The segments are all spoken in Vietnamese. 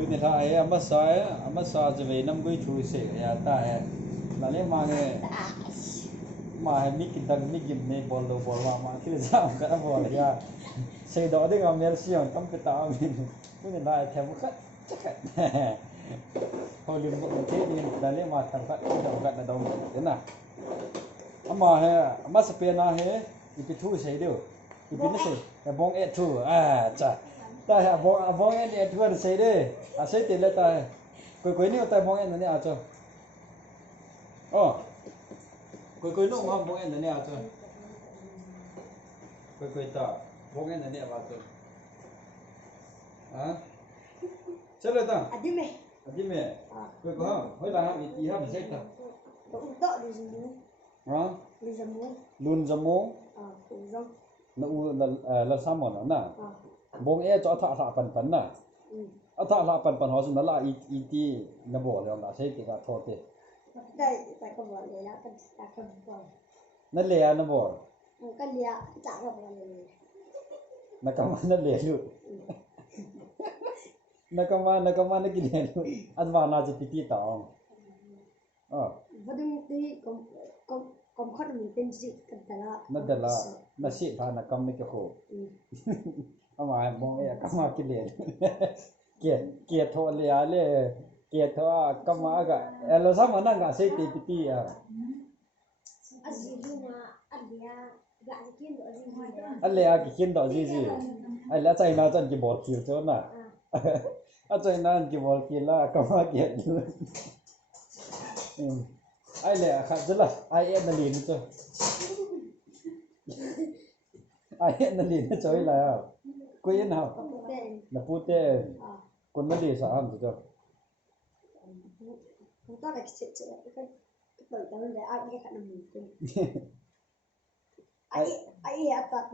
cứ này thôi mà saoจะvề năm cái chui sẽ ya ta है là lấy mà mi kinh tăng mi kinh mi bol đồ bol mà cứ sao cái bol ya xây đó đi ngắm mer siêu tâm cái tao mình cứ này lại theo một cách hồi liền một thế đi là lấy mà thằng cách là đâu thế nào mà he mà sắp na he ipi thu sei dio ipi na sei ya bong et thu cha ta ha bong et thu sei de sei te le ta koi ni ta bong et na ni cho koi no ma bong et na ni cho koi ta bong et na ni cho chalo ta adime koi ko hoi la ha i ha sei ta lun jamu na u la samon na bong e cho tha pan na a tha pan ho sun la i ti na bo le na sei ti ka tho te tại có bỏเลยแล้วก็không bỏ na le na bo ก็เลี้ยจากก็bỏเลย na ka ma na le lu na ka ma na ki le lu adva na ji ti ta vẫn đi còn khó mình tên gì cần na da la na si tha na kam ni ke ho ama bong e ka ma ki le ke tho le a le ke tho ka ma ga lo sa ma na ga sei ti azizuna alia gạ cái đó gì alle a ki kin do ji ai la chai na chan ki bor ki cho na a chai na ki bor ki la ka ma ki ai le kha jala ai en na lin cho ai en na lin cho la ko yen ha na pu te kon na li sa am cho không to là cái bởi đó là ai nghe khả năng mình tin ai hiểu ta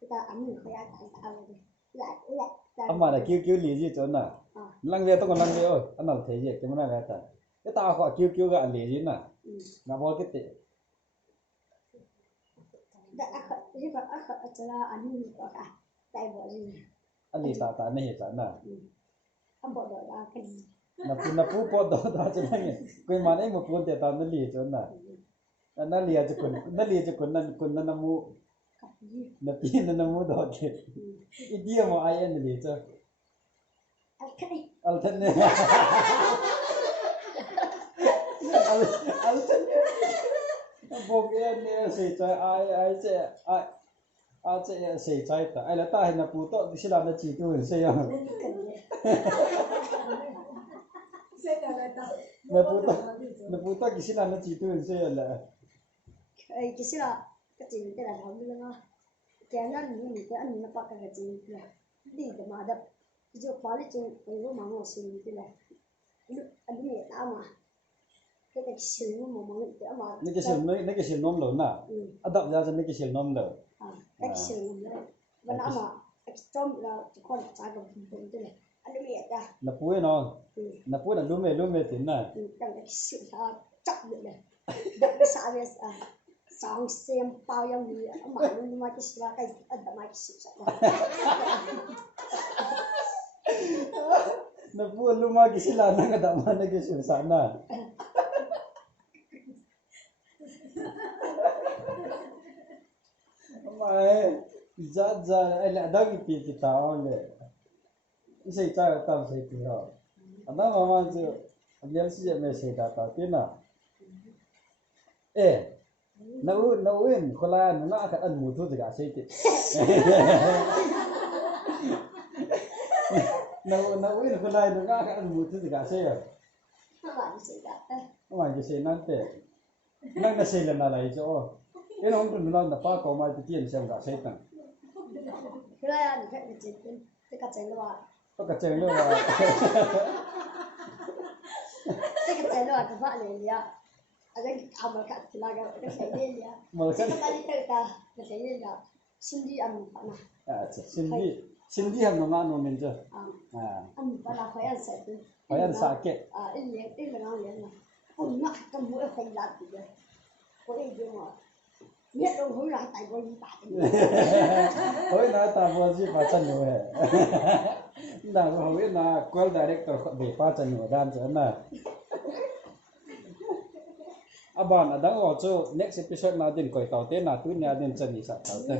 thì ta ăn mình phải ăn sao lại amma na kiu li ji cho na lang ve to kon lang ve an na the je ke ma na ta cái ta ko kiu ga li ji na bo ke te đã cái cho là ăn mình có cả tại bỏ gì an li ta na he cha na ăn bỏ đó là cái na pu po do ta cha na nge koi ma nei mo pon te ta na li cho na li a cha kun na mu na pi na mu do ke idia mo ai en li cho al thân ne al thân ne bo ke ne se cha ai se chai ta ai la ta hai na pu to si la na chi tu se ya na pu to ki si la na chi tu se ya la cái là cái gì cái là thằng như nó cái nó như cái anh nó bắt cái gì là đi cái mà đập giờ quá là chuyện cái lúc mà ngồi xin cái là lúc anh đi tao mà cái xin mà cái mà cái xin nom lớn à đập ra cho cái xin nom lớn cái xin nom lớn và nó mà cái trong là con trai của mình cái này anh đi ra na pu là lu me tin na cái xin là chắc được này đập cái sao vậy sáng xem bao nhiêu người mà luôn mà cái gì là cái anh đã mà cái gì na pu lu ma ki si la na da ma na ki si sa na mai za ai la da ki ti ta on le sai cha ta sai ti ho ana ma ma ju anh si me sai ta ta ti na na uin khola na ka an mu thu ga sei ti na uin khola na ka an mu thu ga sei ya các bạn sẽ gặp ma ji sei nan te nang na sei la na lai cho en hom tun na pa ko ma ti tien sem ga sei tan cái này là cái gì cái gì đó to ka cheng lo wa cái đó các bạn này ya ada amal kat telaga cái gì đấy ya mo cái này cái gì đấy ya xin đi ăn phải nào xin đi ham ma no men cho ăn phải là phải ăn sạch phải ăn sa ke cái nào liền nào ôn mắt cái mũi phải làm gì vậy có cái gì mà biết đâu hối lại tại có gì tại hối nói ta vô gì mà chân rồi Đang hầu biết là call director về pha chân của đan cho na aban adang o chu next episode na din koi tau te na tu nya din chân ni sa tau te